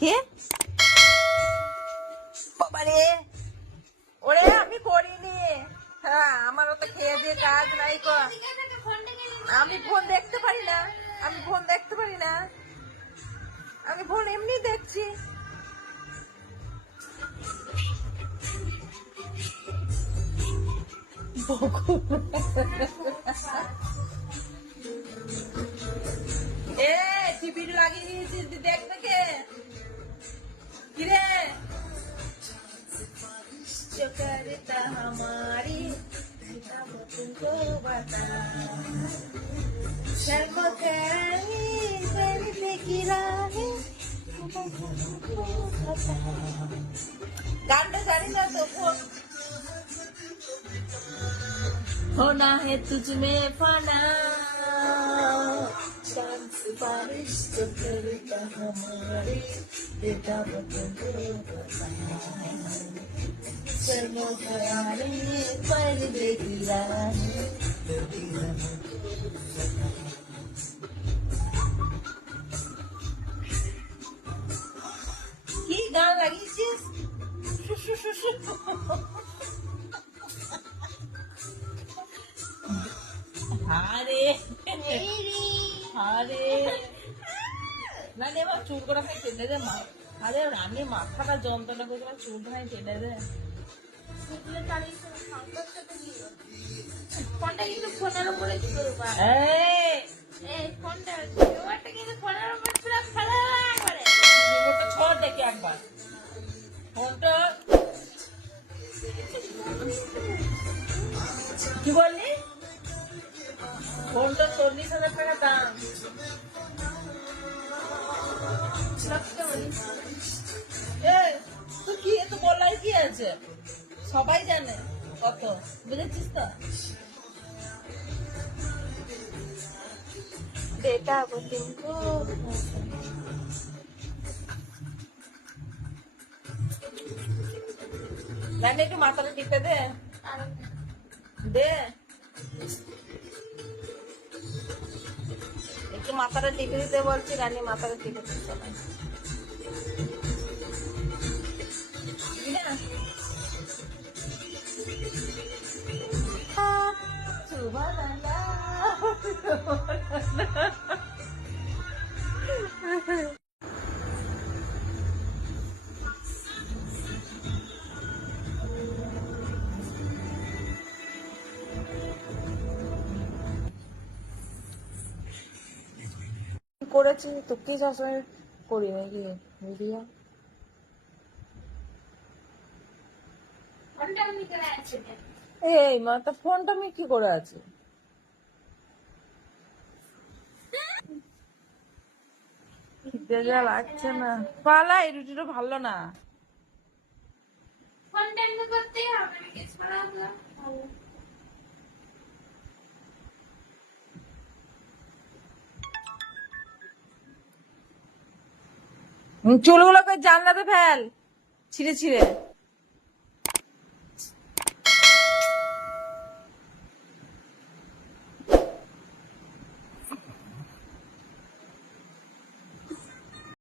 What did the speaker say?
কে বাবারে, ওরে আমি করিনি। হ্যাঁ, আমারও তো খেয়ে দিয়ে কাজ নাই কো। আমি ফোন দেখতে পারি না, আমি ফোন দেখতে পারি না, আমি ফোন এমনি দেখছি। এ টিভি লাগিয়ে দিয়েছিস, দেখবে কে? কিরে चकरता हमारी तुमको बता शर्मकारी करने की राहें गाना जानी ना तो होना है तुझ में फना शाम सिफारिश तो करता हमारी बेटा तुमको बता কি গান লাগিয়েছিস? আরে আরে না রে, আমার চুল করা খাই টেনে রে মা। আরে আমি মাথাটা যন্ত্রণা করে চুল খাই টেনে রে। ফোনটা কিন্তু ফোনের উপরে ফোনটা কিন্তু ফোনের উপরে ছড় দেখে একবার ফোনটা কি বললি? ফোনটা 40,000 টাকা দাম। তুই কি এত বলার কি আছে? সবাই জানে কত, বুঝেছিস তো? বেটা কিন্তু রানী একটু মাথাটা টিপে দে দে, একটু মাথাটা টিপে দিতে বলছি। রানী মাথাটা টিপে দিতে করেছি তোকে সবসময় করি নাকি ভিডিও? এই মা, তা ফোনটা আমি কি করে আছে? খিদে যা লাগছে না, পালা এই রুটিটা ভালো না। চুলগুলোকে জানলাতে ফেল ছিঁড়ে ছিঁড়ে।